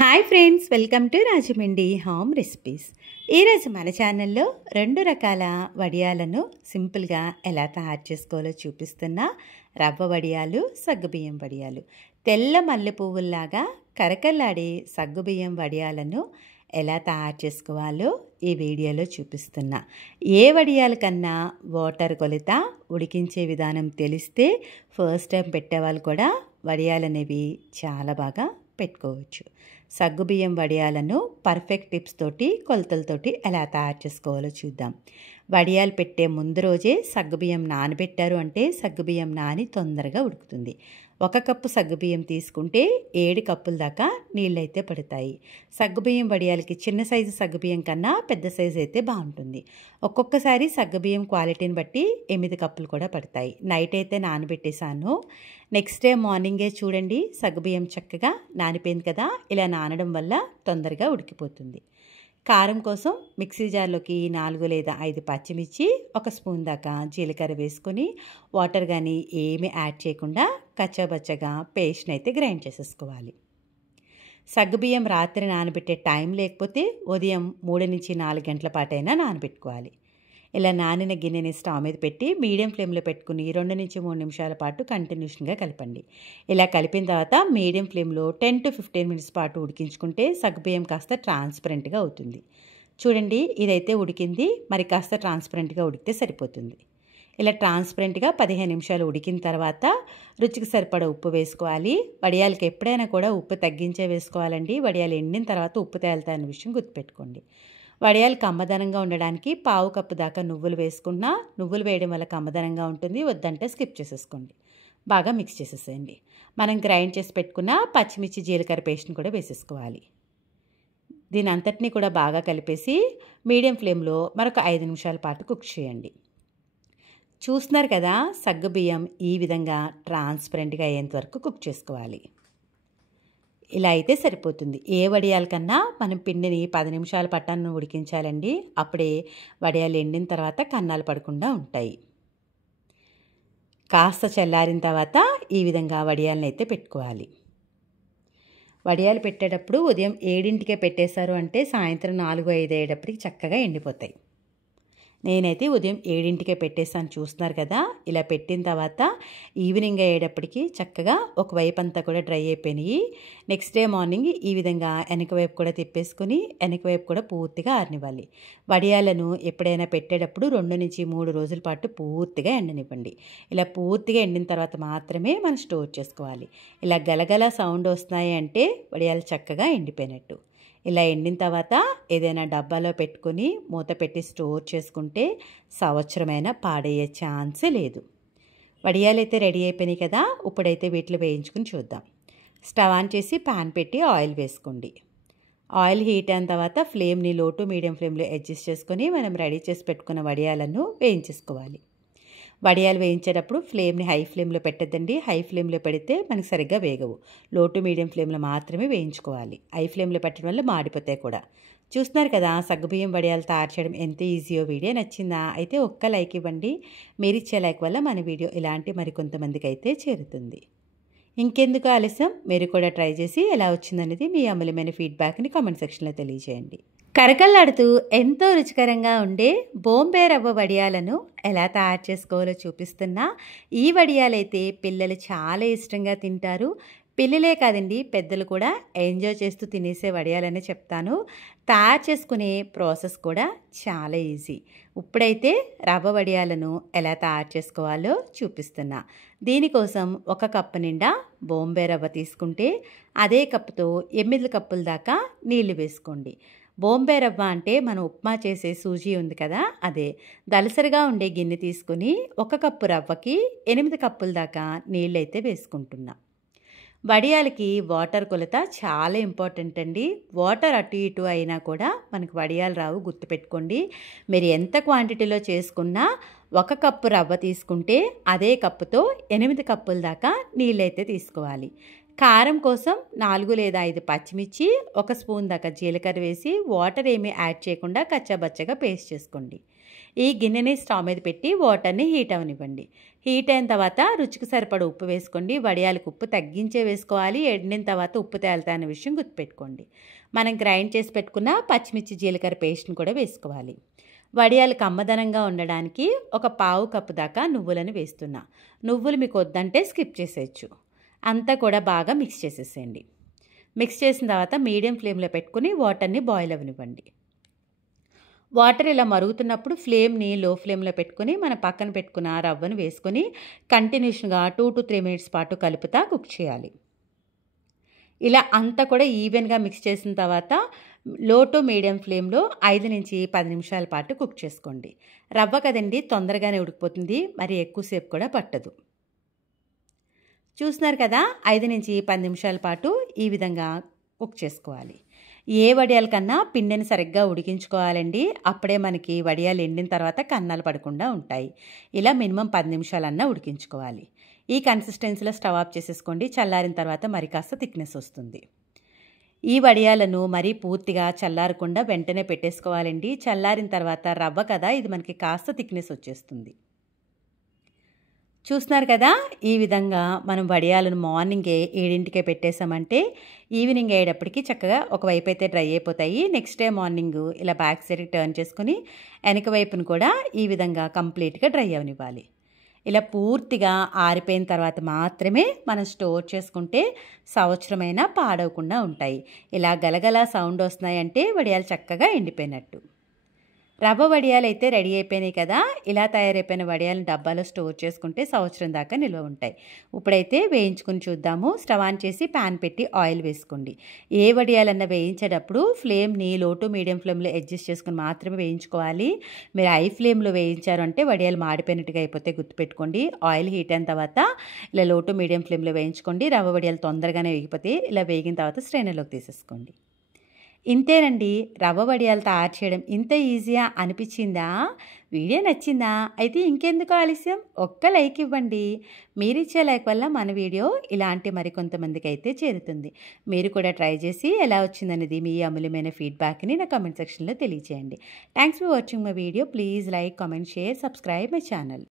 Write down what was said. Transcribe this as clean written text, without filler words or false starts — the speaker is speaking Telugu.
Hi friends, welcome to Rajahmundry home recipes. ఈరోజు మన ఛానల్లో 2 రకాల వడియాలను సింపుల్గా ఎలా తయారు చేసుకోవాలో చూపిస్తున్నా. రవ్వ వడియాలు, సగ్గుబియ్యం వడియాలు. తెల్ల మల్లె పువ్వుల్లాగా కరకల్లాడే సగ్గుబియ్యం వడియాలను ఎలా తయారు చేసుకోవాలో ఈ వీడియోలో చూపిస్తున్నా. ఏ వడియాల కన్నా వాటర్ కొలత, ఉడికించే విధానం తెలిస్తే ఫస్ట్ టైం పెట్టేవాళ్ళు కూడా వడియాలనేవి చాలా బాగా పెట్టుకోవచ్చు. సగ్గుబియ్యం వడియాలను పర్ఫెక్ట్ టిప్స్ తోటి, కొలతలతోటి ఎలా తయారు చేసుకోవాలో చూద్దాం. వడియాలు పెట్టే ముందు రోజే సగ్గుబియ్యం నానబెట్టారు అంటే సగ్గుబియ్యం నాని తొందరగా ఉడుకుతుంది. 1 కప్పు సగ్గుబియ్యం తీసుకుంటే 7 కప్పుల దాకా నీళ్ళైతే పడతాయి. సగ్గుబియ్యం వడియాలకి చిన్న సైజు సగ్గుబియ్యం కన్నా పెద్ద సైజు అయితే బాగుంటుంది. ఒక్కొక్కసారి సగ్గుబియ్యం క్వాలిటీని బట్టి 8 కప్పులు కూడా పడతాయి. నైట్ అయితే నానబెట్టేశాను. నెక్స్ట్ డే మార్నింగే చూడండి, సగ్గుబియ్యం చక్కగా నానిపోయింది కదా. ఇలా నానడం వల్ల తొందరగా ఉడికిపోతుంది. కారం కోసం మిక్సీ జార్లోకి 4 లేదా 5 పచ్చిమిర్చి, 1 స్పూన్ దాకా జీలకర్ర వేసుకొని వాటర్ కానీ ఏమీ యాడ్ చేయకుండా కచ్చాబచ్చగా పేస్ట్ని అయితే గ్రైండ్ చేసేసుకోవాలి. సగ్గుబియ్యం రాత్రి నానబెట్టే టైం లేకపోతే ఉదయం 3 నుంచి 4 గంటల పాటైనా నానబెట్టుకోవాలి. ఇలా నానిన గిన్నెని స్టవ్ మీద పెట్టి మీడియం ఫ్లేమ్లో పెట్టుకుని 2 నుంచి 3 నిమిషాల పాటు కంటిన్యూషన్గా కలపండి. ఇలా కలిపిన తర్వాత మీడియం ఫ్లేమ్లో 10 to 15 మినిట్స్ పాటు ఉడికించుకుంటే సగ్గుబియ్యం కాస్త ట్రాన్స్పరెంట్గా అవుతుంది. చూడండి, ఇదైతే ఉడికింది. మరి కాస్త ట్రాన్స్పరెంట్గా ఉడికితే సరిపోతుంది. ఇలా ట్రాన్స్పరెంట్గా 15 నిమిషాలు ఉడికిన తర్వాత రుచికి సరిపడా ఉప్పు వేసుకోవాలి. వడియాలకి ఎప్పుడైనా కూడా ఉప్పు తగ్గించే వేసుకోవాలండి. వడియాలు ఎండిన తర్వాత ఉప్పు తేలుతాయన్న విషయం గుర్తుపెట్టుకోండి. వడియాలు కమ్మదనంగా ఉండడానికి 1/2 కప్పు దాకా నువ్వులు వేసుకున్నా. నువ్వులు వేయడం వల్ల కమ్మదనంగా ఉంటుంది. వద్దంటే స్కిప్ చేసేసుకోండి. బాగా మిక్స్ చేసేసేయండి. మనం గ్రైండ్ చేసి పెట్టుకున్న పచ్చిమిర్చి, జీలకర్ర పేస్ట్ని కూడా వేసేసుకోవాలి. దీని అంతటినీ కూడా బాగా కలిపేసి మీడియం ఫ్లేమ్లో మరొక 5 నిమిషాల పాటు కుక్ చేయండి. చూస్తున్నారు కదా, సగ్గుబియ్యం ఈ విధంగా ట్రాన్స్పరెంట్గా అయ్యేంత వరకు కుక్ చేసుకోవాలి. ఇలా అయితే సరిపోతుంది. ఏ వడియాల కన్నా మనం పిండిని 10 నిమిషాల పట్టాన్ని ఉడికించాలండి. అప్పుడే వడియాలు ఎండిన తర్వాత కన్నాలు పడకుండా ఉంటాయి. కాస్త చల్లారిన తర్వాత ఈ విధంగా వడియాలను అయితే పెట్టుకోవాలి. వడియాలు పెట్టేటప్పుడు ఉదయం 7ంటికే పెట్టేశారు అంటే సాయంత్రం 4, 5 అయ్యేటప్పటికి చక్కగా ఎండిపోతాయి. నేనైతే ఉదయం 7ంటికే పెట్టేసాను. చూస్తున్నారు కదా. ఇలా పెట్టిన తర్వాత ఈవినింగ్ అయ్యేటప్పటికి చక్కగా ఒకవైపు అంతా కూడా డ్రై అయిపోయినాయి. నెక్స్ట్ డే మార్నింగ్ ఈ విధంగా వెనక వైపు కూడా తిప్పేసుకొని వెనక వైపు కూడా పూర్తిగా ఆరనివ్వాలి. వడియాలను ఎప్పుడైనా పెట్టేటప్పుడు 2 నుంచి 3 రోజుల పాటు పూర్తిగా ఎండనివ్వండి. ఇలా పూర్తిగా ఎండిన తర్వాత మాత్రమే మనం స్టోర్ చేసుకోవాలి. ఇలా గలగల సౌండ్ వస్తున్నాయి అంటే వడియాలు చక్కగా ఎండిపోయినట్టు. ఇలా ఎండిన తర్వాత ఏదైనా డబ్బాలో పెట్టుకొని మూత పెట్టి స్టోర్ చేసుకుంటే సంవత్సరమైనా పాడయ్యే ఛాన్సే లేదు. వడియాలు అయితే రెడీ అయిపోయినాయి కదా. ఇప్పుడైతే వీటిలో వేయించుకుని చూద్దాం. స్టవ్ ఆన్ చేసి పాన్ పెట్టి ఆయిల్ వేసుకోండి. ఆయిల్ హీట్ అయిన తర్వాత ఫ్లేమ్ని లో టు మీడియం ఫ్లేమ్లో అడ్జస్ట్ చేసుకొని మనం రెడీ చేసి పెట్టుకున్న వడియాలను వేయించేసుకోవాలి. వడియాలు వేయించేటప్పుడు ఫ్లేమ్ని హై ఫ్లేమ్లో పెట్టద్దండి. హై ఫ్లేమ్లో పెడితే మనకి సరిగ్గా వేగవు. లో టు మీడియం ఫ్లేమ్లో మాత్రమే వేయించుకోవాలి. హై ఫ్లేమ్లో పెట్టడం వల్ల మాడిపోతాయి కూడా. చూస్తున్నారు కదా, సగ్గుబియ్యం వడియాలు తయారు చేయడం ఎంత ఈజీయో. వీడియో నచ్చిందా? అయితే ఒక్క లైక్ ఇవ్వండి. మీరు ఇచ్చే లైక్ వల్ల మన వీడియో ఇలాంటి మరికొంతమందికి అయితే చేరుతుంది. ఇంకెందుకు ఆలస్యం, మీరు కూడా ట్రై చేసి ఎలా వచ్చిందనేది మీ అమూల్యమైన ఫీడ్బ్యాక్ని కామెంట్ సెక్షన్లో తెలియజేయండి. కరకల్లాడుతూ ఎంతో రుచికరంగా ఉండే బాంబే రవ్వ వడియాలను ఎలా తయారు చేసుకోవాలో చూపిస్తున్నా. ఈ వడియాలైతే పిల్లలు చాలా ఇష్టంగా తింటారు. పిల్లలే కాదండి, పెద్దలు కూడా ఎంజాయ్ చేస్తూ తినేసే వడియాలనే చెప్తాను. తయారు చేసుకునే ప్రాసెస్ కూడా చాలా ఈజీ. ఇప్పుడైతే రవ్వ వడియాలను ఎలా తయారు చేసుకోవాలో చూపిస్తున్నా. దీనికోసం 1 కప్పు నిండా బాంబే రవ్వ తీసుకుంటే అదే కప్పుతో 8 కప్పుల దాకా నీళ్లు వేసుకోండి. బాంబే రవ్వ అంటే మనం ఉప్మా చేసే సూజీ ఉంది కదా, అదే. దలసరిగా ఉండే గిన్నె తీసుకుని 1 కప్పు రవ్వకి 8 కప్పుల దాకా నీళ్ళైతే వేసుకుంటున్నా. వడియాలకి వాటర్ కొలత చాలా ఇంపార్టెంట్ అండి. వాటర్ అటు ఇటు అయినా కూడా మనకు వడియాలు రావు, గుర్తుపెట్టుకోండి. మీరు ఎంత క్వాంటిటీలో చేసుకున్నా 1 కప్పు రవ్వ తీసుకుంటే అదే కప్పుతో 8 కప్పుల దాకా నీళ్ళైతే తీసుకోవాలి. కారం కోసం 4 లేదా 5 పచ్చిమిర్చి, 1 స్పూన్ దాకా జీలకర్ర వేసి వాటర్ ఏమీ యాడ్ చేయకుండా కచ్చాబచ్చగా పేస్ట్ చేసుకోండి. ఈ గిన్నెని స్టవ్ మీద పెట్టి వాటర్ని హీట్ అవనివ్వండి. హీట్ అయిన తర్వాత రుచికి సరిపడ ఉప్పు వేసుకోండి. వడియాలకు ఉప్పు తగ్గించే వేసుకోవాలి. ఎండిన తర్వాత ఉప్పు తేలుతా అనే విషయం గుర్తుపెట్టుకోండి. మనం గ్రైండ్ చేసి పెట్టుకున్న పచ్చిమిర్చి జీలకర్ర పేస్ట్ని కూడా వేసుకోవాలి. వడియాలు కమ్మదనంగా ఉండడానికి ఒక పావు కప్పు దాకా నువ్వులను వేస్తున్నా. నువ్వులు మీకు వద్దంటే స్కిప్ చేసేయచ్చు. అంతా కూడా బాగా మిక్స్ చేసేసేయండి. మిక్స్ చేసిన తర్వాత మీడియం ఫ్లేమ్లో పెట్టుకుని వాటర్ని బాయిల్ అవ్వనివ్వండి. వాటర్ ఇలా మరుగుతున్నప్పుడు ఫ్లేమ్ని లో ఫ్లేమ్లో పెట్టుకుని మనం పక్కన పెట్టుకున్న రవ్వను వేసుకొని కంటిన్యూషన్గా 2 to 3 minutes పాటు కలుపుతా కుక్ చేయాలి. ఇలా అంతా కూడా ఈవెన్గా మిక్స్ చేసిన తర్వాత లో టు మీడియం ఫ్లేమ్లో 5 నుంచి 10 నిమిషాల పాటు కుక్ చేసుకోండి. రవ్వ కదండి, తొందరగానే ఉడికిపోతుంది, మరి ఎక్కువసేపు కూడా పట్టదు. చూస్తున్నారు కదా, 5 నుంచి 10 నిమిషాల పాటు ఈ విధంగా కుక్ చేసుకోవాలి. ఏ వడియాల కన్నా పిండిని సరిగ్గా ఉడికించుకోవాలండి. అప్పుడే మనకి వడియాలు ఎండిన తర్వాత కన్నాలు పడకుండా ఉంటాయి. ఇలా మినిమం 10 నిమిషాలన్నా ఉడికించుకోవాలి. ఈ కన్సిస్టెన్సీలో స్టవ్ ఆఫ్ చేసేసుకోండి. చల్లారిన తర్వాత మరి కాస్త థిక్నెస్ వస్తుంది. ఈ వడియాలను మరీ పూర్తిగా చల్లారకుండా వెంటనే పెట్టేసుకోవాలండి. చల్లారిన తర్వాత రవ్వ కదా, ఇది మనకి కాస్త థిక్నెస్ వచ్చేస్తుంది. చూస్తున్నారు కదా, ఈ విధంగా మనం వడియాలను మార్నింగే 7ంటికే పెట్టేసామంటే ఈవినింగ్ అయ్యేటప్పటికి చక్కగా ఒకవైపు అయితే డ్రై అయిపోతాయి. నెక్స్ట్ డే మార్నింగ్ ఇలా బ్యాక్ సైడ్కి టర్న్ చేసుకుని వెనక వైపును కూడా ఈ విధంగా కంప్లీట్గా డ్రై అవనివ్వాలి. ఇలా పూర్తిగా ఆరిపోయిన తర్వాత మాత్రమే మనం స్టోర్ చేసుకుంటే సంవత్సరమైనా పాడవకుండా ఉంటాయి. ఇలా గలగల సౌండ్ వస్తున్నాయంటే వడియాలు చక్కగా ఎండిపోయినట్టు. రవ్వ వడియాలు అయితే రెడీ అయిపోయినాయి కదా. ఇలా తయారైపోయిన వడియాలను డబ్బాలో స్టోర్ చేసుకుంటే సంవత్సరం దాకా నిల్వ ఉంటాయి. ఇప్పుడైతే వేయించుకుని చూద్దాము. స్టవ్ ఆన్ చేసి ప్యాన్ పెట్టి ఆయిల్ వేసుకోండి. ఏ వడియాలన్నా వేయించేటప్పుడు ఫ్లేమ్ని లో టు మీడియం ఫ్లేమ్లో అడ్జస్ట్ చేసుకుని మాత్రమే వేయించుకోవాలి. మీరు హై ఫ్లేమ్లో వేయించారు అంటే వడియాలు మాడిపోయినట్టుగా అయిపోతే గుర్తుపెట్టుకోండి. ఆయిల్ హీట్ అయిన తర్వాత ఇలా లో టు మీడియం ఫ్లేమ్లో వేయించుకోండి. రవ్వ వడియాలు తొందరగానే వేగిపోతాయి. ఇలా వేగిన తర్వాత స్ట్రైనర్లోకి తీసేసుకోండి. ఇంతేనండి, రవ్వ వడియాలు తయారు చేయడం ఇంత ఈజీగా అనిపించిందా? వీడియో నచ్చిందా? అయితే ఇంకెందుకు ఆలస్యం, ఒక్క లైక్ ఇవ్వండి. మీరిచ్చే లైక్ వల్ల మన వీడియో ఇలాంటి మరికొంతమందికి అయితే చేరుతుంది. మీరు కూడా ట్రై చేసి ఎలా వచ్చిందనేది మీ అమూల్యమైన ఫీడ్బ్యాక్ని నా కామెంట్ సెక్షన్లో తెలియచేయండి. Thanks for watching my video. Please like, comment, share, subscribe my channel.